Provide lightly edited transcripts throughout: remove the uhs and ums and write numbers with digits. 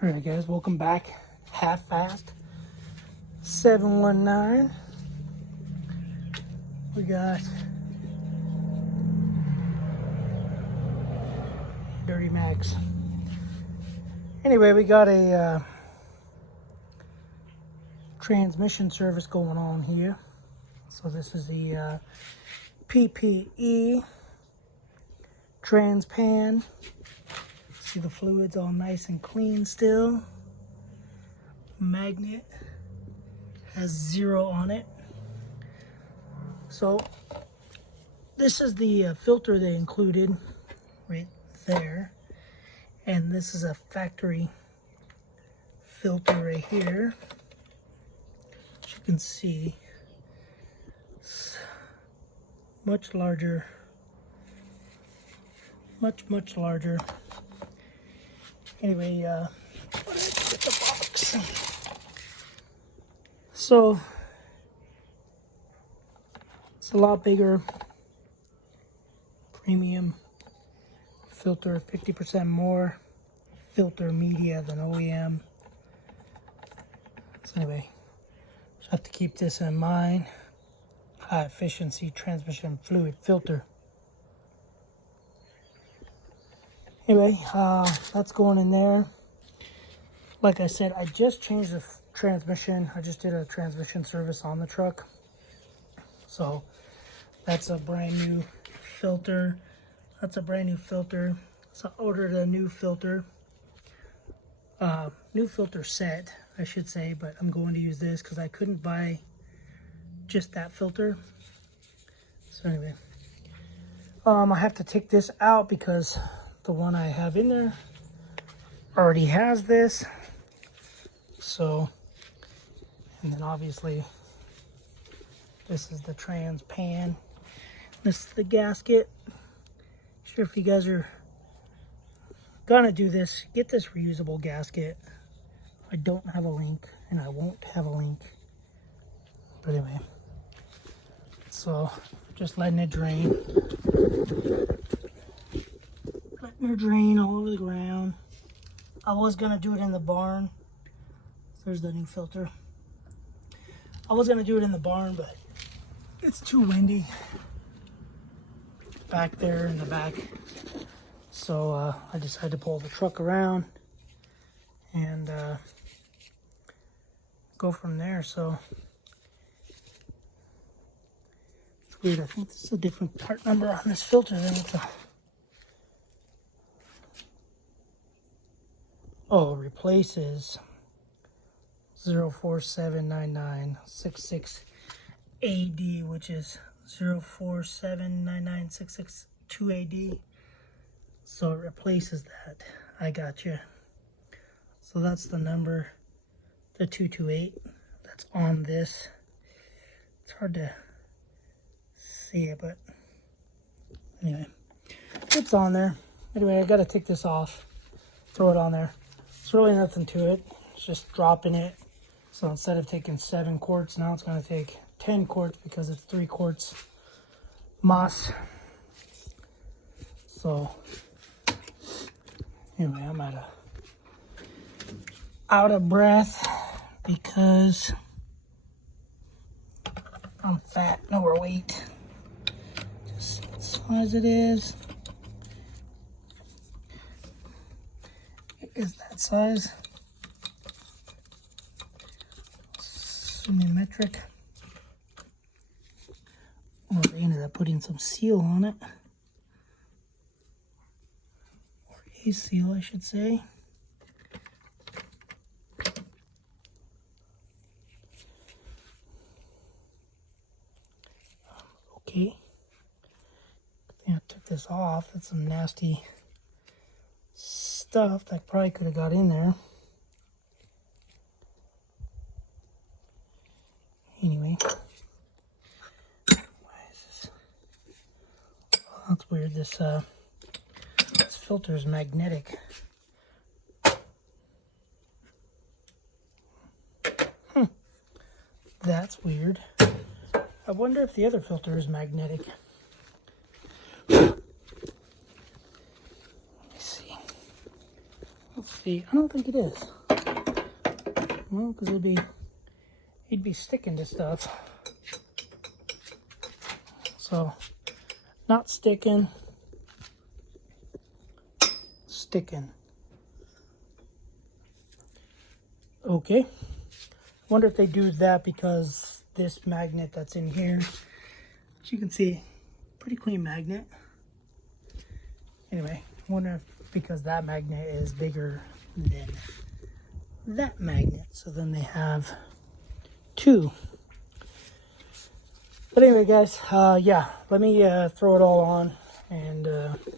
Alright guys, welcome back. Half Fast 719. We got Dirty Max. Anyway, we got a transmission service going on here. So this is the PPE Transpan. See the fluids all nice and clean still. Magnet has 0 on it. So this is the filter they included right there, and this is a factory filter right here. As you can see, it's much larger, much larger. Anyway, let's get the box. So it's a lot bigger, premium filter, 50% more filter media than OEM. So anyway, just have to keep this in mind. High efficiency transmission fluid filter. Anyway, that's going in there. Like I said, I just changed the transmission. I just did a transmission service on the truck. So that's a brand new filter. That's a brand new filter. So I ordered a new filter. New filter set, I should say, but I'm going to use this because I couldn't buy just that filter. So anyway, I have to take this out because the one I have in there already has this. So, and then obviously this is the trans pan. This is the gasket. Sure, if you guys are gonna do this, get this reusable gasket. I don't have a link, and I won't have a link. But anyway, so just letting it drain. Letting it drain all over the ground. I was gonna do it in the barn. There's the new filter. I was gonna do it in the barn, but it's too windy back there in the back. So I decided to pull the truck around and go from there. So it's weird. I think this is a different part number on this filter than it's a. Oh, replaces 0479966 AD, which is 0479966 AD. So it replaces that. I got you. So that's the number, the 228 that's on this. It's hard to see it, but anyway, it's on there. Anyway, I got to take this off, throw it on there. It's really nothing to it. It's just dropping it. So instead of taking 7 quarts, now it's going to take 10 quarts because it's 3 quarts moss. So anyway, I'm out of breath because I'm fat, no overweight. Just as small as it is. It is that size. Metric. Well, they ended up putting some seal on it, or a seal, I should say. Okay, I took this off. That's some nasty stuff that probably could have got in there. Anyway, why is this? Oh, that's weird. This filter is magnetic. That's weird. I wonder if the other filter is magnetic. Let me see. Let's see. I don't think it is. Well, because he'd be sticking to stuff. So, not sticking. Sticking. Okay. Wonder if they do that because this magnet that's in here, as you can see, pretty clean magnet. Anyway, wonder if because that magnet is bigger than that magnet, so then they have two. But anyway, guys, yeah, let me throw it all on, and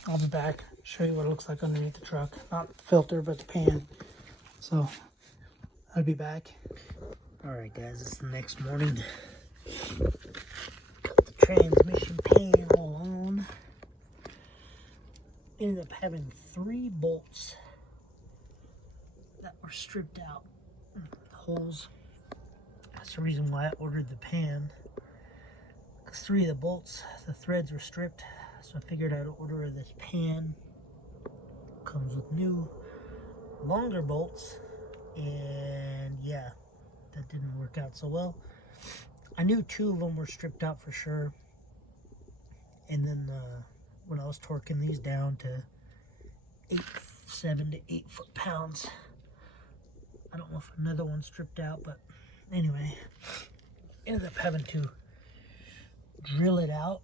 I'll be back, show you what it looks like underneath the truck. Not the filter, but the pan. So I'll be back. All right, guys, it's the next morning. Got the transmission pan all on. Ended up having 3 bolts that were stripped out. Holes. That's the reason why I ordered the pan. Because 3 of the bolts, the threads were stripped. So I figured I'd order this pan. Comes with new, longer bolts. And yeah, that didn't work out so well. I knew 2 of them were stripped out for sure. And then when I was torquing these down to 7 to 8 foot-pounds, I don't know if another one stripped out, but anyway, ended up having to drill it out,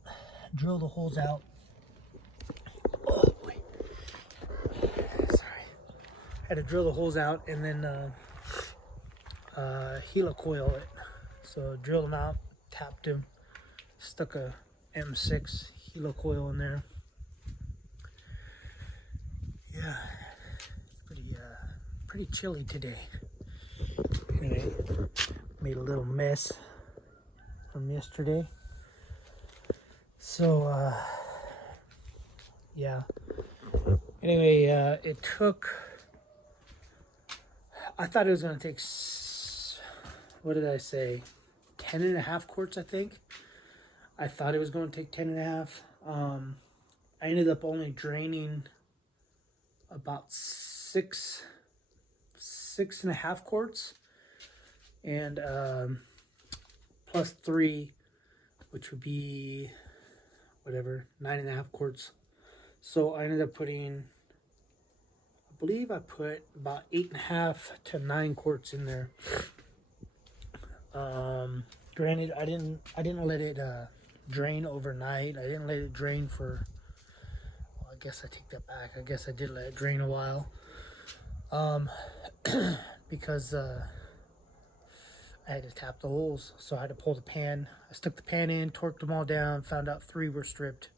drill the holes out. Oh boy, sorry. Had to drill the holes out and then helicoil it. So drilled them out, tapped them, stuck a M6 helicoil in there. Yeah, pretty chilly today. Anyway, made a little mess from yesterday. So, yeah. Anyway, it took, I thought it was going to take, what did I say? 10.5 quarts, I think. I thought it was going to take 10.5. I ended up only draining about 6.5 quarts, and plus 3, which would be whatever, 9.5 quarts. So I ended up putting, I believe I put about 8.5 to 9 quarts in there. Granted, I didn't let it drain overnight. I didn't let it drain for, well, I guess I take that back. I guess I did let it drain a while. Because I had to tap the holes, so I had to pull the pan. I stuck the pan in, torqued them all down, found out 3 were stripped.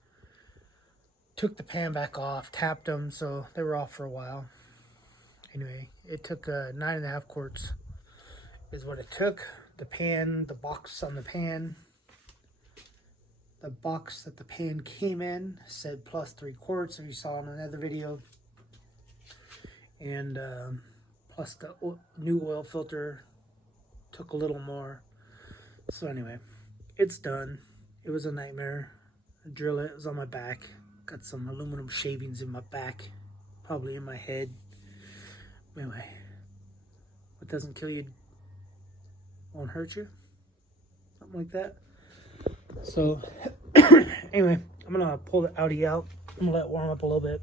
Took the pan back off, tapped them, so they were off for a while. Anyway, it took 9.5 quarts is what it took. The pan, the box on the pan, the box that the pan came in said plus 3 quarts, if you saw in another video. And plus the new oil filter took a little more. So anyway, it's done. It was a nightmare. I drill it was on my back. Got some aluminum shavings in my back, probably in my head. Anyway, what doesn't kill you won't hurt you, something like that. So anyway, I'm gonna pull the Audi out. I'm gonna let it warm up a little bit.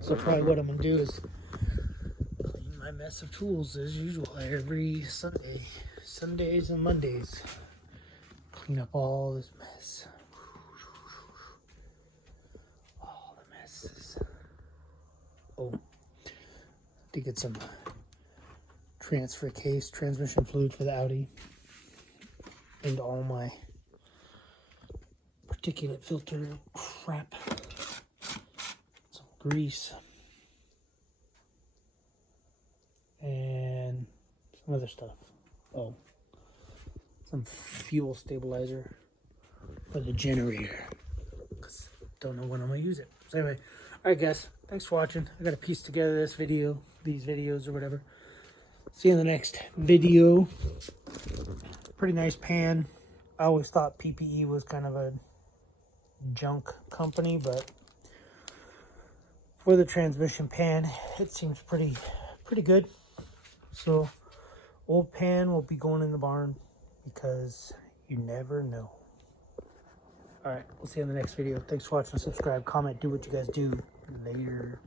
So probably what I'm gonna do is clean my mess of tools as usual every Sunday, Sundays and Mondays. Clean up all this mess. All the messes. Oh, to get some transfer case, transmission fluid for the Audi, and all my particulate filter crap, some grease, and some other stuff. Oh, some fuel stabilizer for the generator, because don't know when I'm gonna use it. So anyway, all right guys, thanks for watching. I gotta piece together this video, these videos or whatever. See you in the next video. Pretty nice pan. I always thought PPE was kind of a junk company, but For the transmission pan, it seems pretty good. So old pan will be going in the barn because you never know. All right, we'll see you in the next video. Thanks for watching. Subscribe, comment, do what you guys do. Later.